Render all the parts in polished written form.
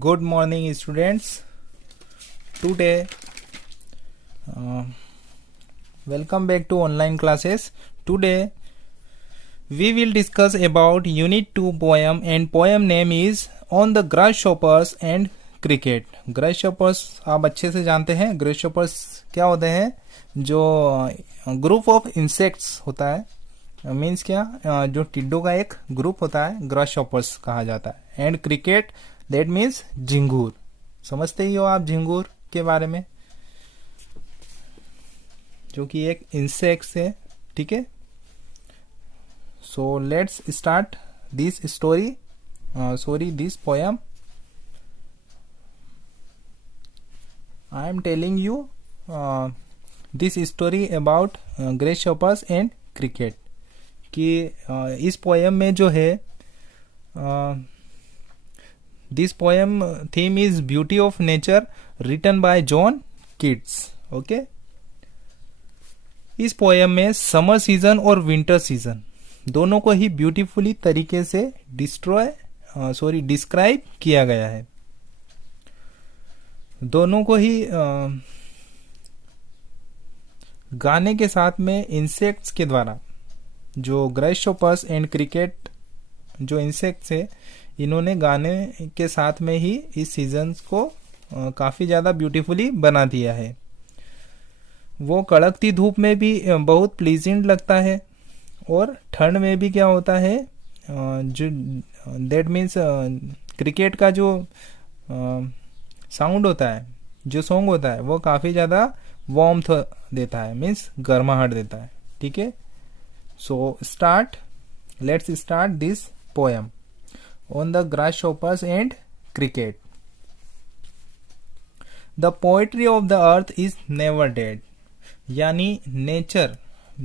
Good morning, students. Today, welcome back to online classes. Today, we will discuss about Unit 2 poem, and poem name is On the Grasshoppers and Cricket. Grasshoppers आप अच्छे से जानते हैं. Grasshoppers क्या होते हैं? जो ग्रुप ऑफ इंसेक्ट्स होता है. मीन्स क्या? जो टिड्डों का एक ग्रुप होता है, ग्रासशॉपर्स कहा जाता है. एंड क्रिकेट, दैट मीन्स झिंगूर. समझते ही हो आप झिंगूर के बारे में, जो कि एक इंसेक्ट है. ठीक है. So let's start this story, this poem. I am telling you this story about grasshoppers and cricket. कि इस पोयम में जो है, this poem theme is beauty of nature, written by John Keats. Okay. इस poem में summer season और winter season दोनों को ही ब्यूटीफुली तरीके से डिस्क्राइब किया गया है. दोनों को ही गाने के साथ में इंसेक्ट्स के द्वारा, जो ग्रासशॉपर्स एंड क्रिकेट जो इंसेक्ट्स है, इन्होंने गाने के साथ में ही इस सीजन को काफ़ी ज़्यादा ब्यूटीफुली बना दिया है. वो कड़कती धूप में भी बहुत प्लीजेंट लगता है, और ठंड में भी क्या होता है, जो दैट मीन्स क्रिकेट का जो साउंड होता है, जो सॉन्ग होता है, वो काफ़ी ज़्यादा वार्मथ देता है, मीन्स गर्माहट देता है. ठीक है. So let's start this poem on the grasshoppers and cricket. The poetry of the earth is never dead. यानी नेचर,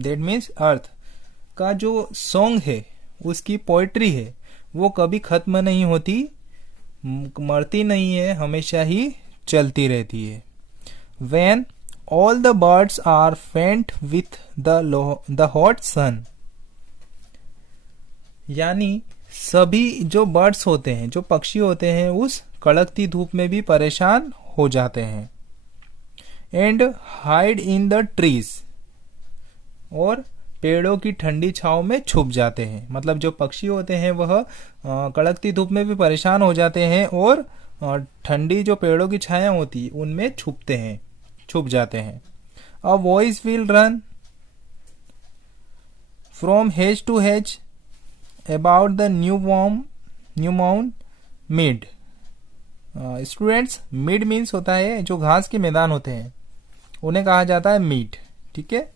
that means earth का जो सॉन्ग है, उसकी पोइट्री है, वो कभी खत्म नहीं होती, मरती नहीं है, हमेशा ही चलती रहती है. When all the birds are faint with the hot sun. यानी सभी जो बर्ड्स होते हैं, जो पक्षी होते हैं, उस कड़कती धूप में भी परेशान हो जाते हैं. And hide in the trees, और पेड़ों की ठंडी छांव में छुप जाते हैं. मतलब जो पक्षी होते हैं वह कड़कती धूप में भी परेशान हो जाते हैं, और ठंडी जो पेड़ों की छाया होती उनमें छुप जाते हैं. A voice will run from hedge to hedge about the new mown mead. Students, mid means होता है जो घास के मैदान होते हैं, उन्हें कहा जाता है मीड. ठीक है.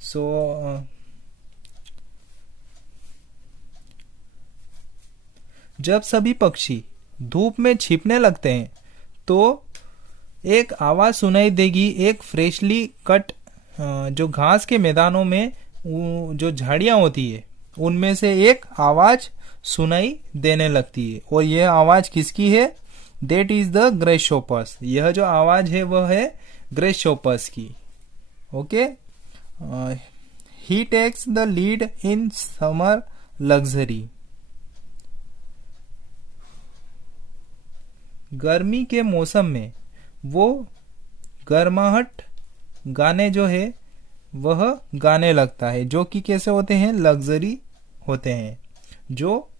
सो जब सभी पक्षी धूप में छिपने लगते हैं, तो एक आवाज सुनाई देगी. एक फ्रेशली कट जो घास के मैदानों में जो झाड़ियां होती है, उनमें से एक आवाज सुनाई देने लगती है. और यह आवाज किसकी है? That is the grasshoppers. यह जो आवाज है वह है ग्रासशॉपर्स की. Okay. He takes the lead in summer luxury. गर्मी के मौसम में वो गर्माहट गाने जो है वह गाने लगता है, जो कि कैसे होते हैं? लग्जरी होते हैं, जो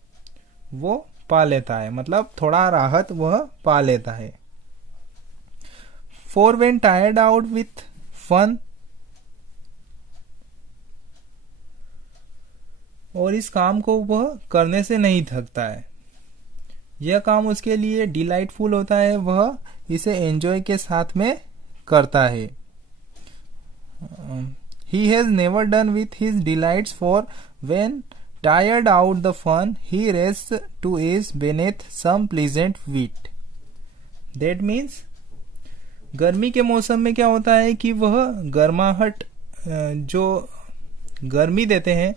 वो पा लेता है, मतलब थोड़ा राहत वह पा लेता है. For when tired out with fun, और इस काम को वह करने से नहीं थकता है. यह काम उसके लिए डिलाइटफुल होता है, वह इसे एंजॉय के साथ में करता है. He has never done with his delights, for when tired out the fun, he rests to ease beneath some pleasant wheat. That means गर्मी के मौसम में क्या होता है कि वह गर्माहट जो गर्मी देते हैं,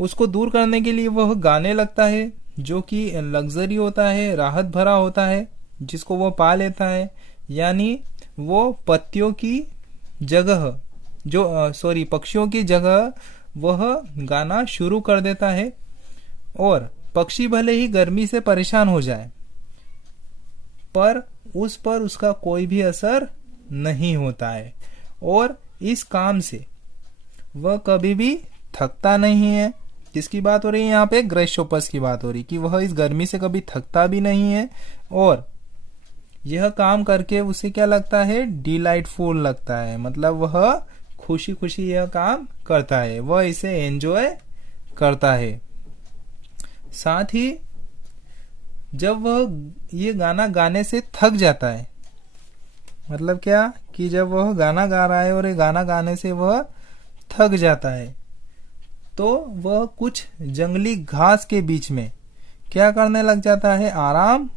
उसको दूर करने के लिए वह गाने लगता है, जो कि लग्जरी होता है, राहत भरा होता है, जिसको वो पा लेता है. यानी वो पत्तियों की जगह पक्षियों की जगह वह गाना शुरू कर देता है. और पक्षी भले ही गर्मी से परेशान हो जाए, पर उस पर उसका कोई भी असर नहीं होता है, और इस काम से वह कभी भी थकता नहीं है। किसकी बात हो रही है यहाँ पे? ग्रेसोपस की बात हो रही कि वह इस गर्मी से कभी थकता भी नहीं है, और यह काम करके उसे क्या लगता है? डिलाइटफुल लगता है, मतलब वह खुशी खुशी यह काम करता है, वह इसे एंजॉय करता है। साथ ही जब वह ये गाना गाने से थक जाता है, मतलब क्या कि जब वह गाना गा रहा है और ये गाना गाने से वह थक जाता है, तो वह कुछ जंगली घास के बीच में क्या करने लग जाता है? आराम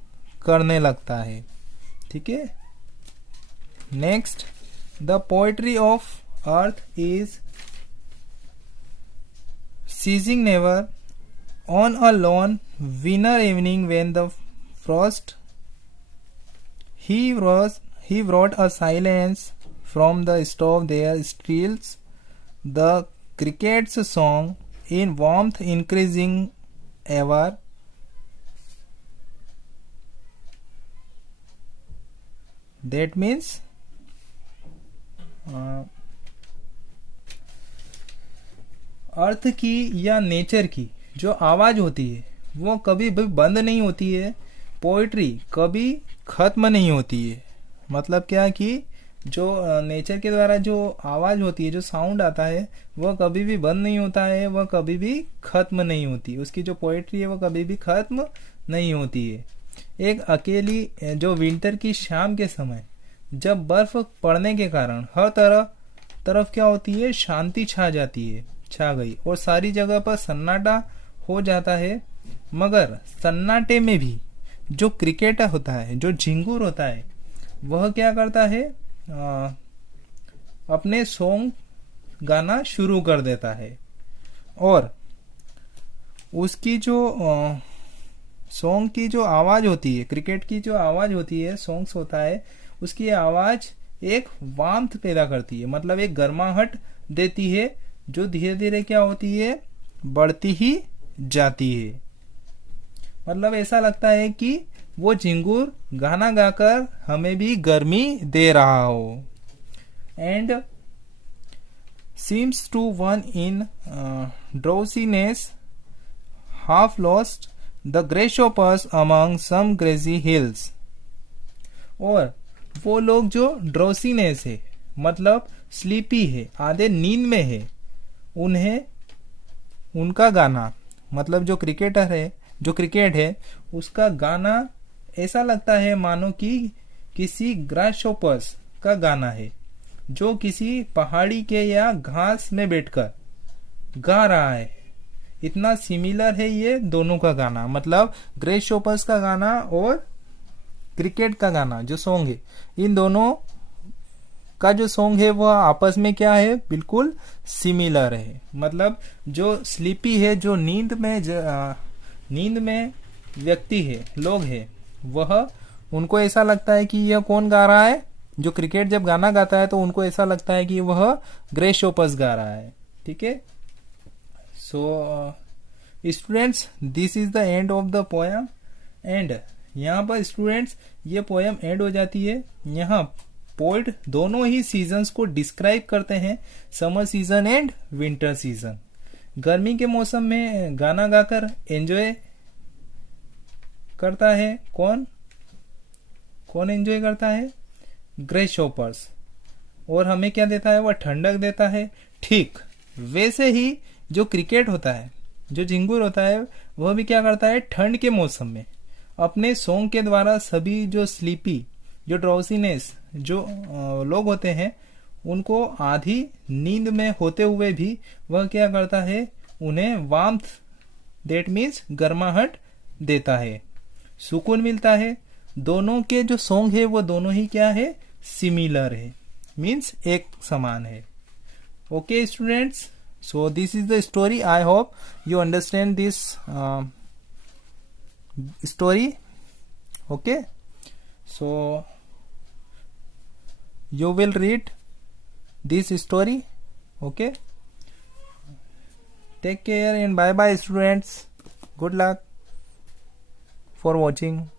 करने लगता है। ठीक है। Next, the poetry of earth is ceasing never on a lawn winter evening when the frost he brought a silence from the stove. There steals the cricket's song in warmth increasing ever. That means अर्थ की या nature की जो आवाज होती है वो कभी भी बंद नहीं होती है, पोइट्री कभी खत्म नहीं होती है। मतलब क्या कि जो नेचर के द्वारा जो आवाज होती है, जो साउंड आता है, वह कभी भी बंद नहीं होता है, वह कभी भी खत्म नहीं होती। उसकी जो पोइट्री है वो कभी भी खत्म नहीं होती है। एक अकेली जो विंटर की शाम के समय जब बर्फ पड़ने के कारण हर तरफ क्या होती है? शांति छा गई और सारी जगह पर सन्नाटा हो जाता है। मगर सन्नाटे में भी जो क्रिकेटर होता है, जो झिंगुर होता है, वह क्या करता है? अपने सॉन्ग गाना शुरू कर देता है, और उसकी जो सॉन्ग की जो आवाज होती है, क्रिकेट की जो आवाज होती है, सॉन्ग्स होता है, उसकी आवाज एक वार्मथ पैदा करती है, मतलब एक गर्माहट देती है, जो धीरे धीरे क्या होती है? बढ़ती ही जाती है। मतलब ऐसा लगता है कि वो झिंगुर गाना गाकर हमें भी गर्मी दे रहा हो। And seems to one in drowsiness half lost the grasshoppers among some grassy hills. और वो लोग जो ड्रोसीनेस है, मतलब स्लीपी है, आधे नींद में है, उन्हें उनका गाना, मतलब जो क्रिकेटर है, जो क्रिकेट है, उसका गाना ऐसा लगता है मानो कि किसी ग्रासहोपर्स का गाना है, जो किसी पहाड़ी के या घास में बैठकर गा रहा है। इतना सिमिलर है ये दोनों का गाना, मतलब ग्रासहोपर्स का गाना और क्रिकेट का गाना जो सॉन्ग है, इन दोनों का जो सॉन्ग है वह आपस में क्या है? बिल्कुल सिमिलर है। मतलब जो स्लीपी है, जो नींद में व्यक्ति है, लोग है, वह उनको ऐसा लगता है कि यह कौन गा रहा है? जो क्रिकेट जब गाना गाता है तो उनको ऐसा लगता है कि वह ग्रासहोपर्स गा रहा है। ठीक है। So students, this is the end of the poem. And यहाँ पर स्टूडेंट्स ये पोएम एंड हो जाती है। यहाँ पोएट दोनों ही सीजन्स को डिस्क्राइब करते हैं, summer season and winter season. गर्मी के मौसम में गाना गाकर एंजॉय करता है कौन एंजॉय करता है? ग्रासहोपर्स। और हमें क्या देता है? वह ठंडक देता है। ठीक वैसे ही जो क्रिकेट होता है, जो झिंगुर होता है, वह भी क्या करता है? ठंड के मौसम में अपने सॉन्ग के द्वारा सभी जो स्लीपी, जो ड्राउसीनेस जो लोग होते हैं, उनको आधी नींद में होते हुए भी वह क्या करता है? उन्हें वार्मथ, दैट मीन्स गर्माहट देता है, सुकून मिलता है। दोनों के जो सॉन्ग है वो दोनों ही क्या है? सिमिलर है, मीन्स एक समान है। Okay students, so this is the story. I hope you understand this story. Okay, so you will read this story. Okay, take care and bye bye students. Good luck for watching.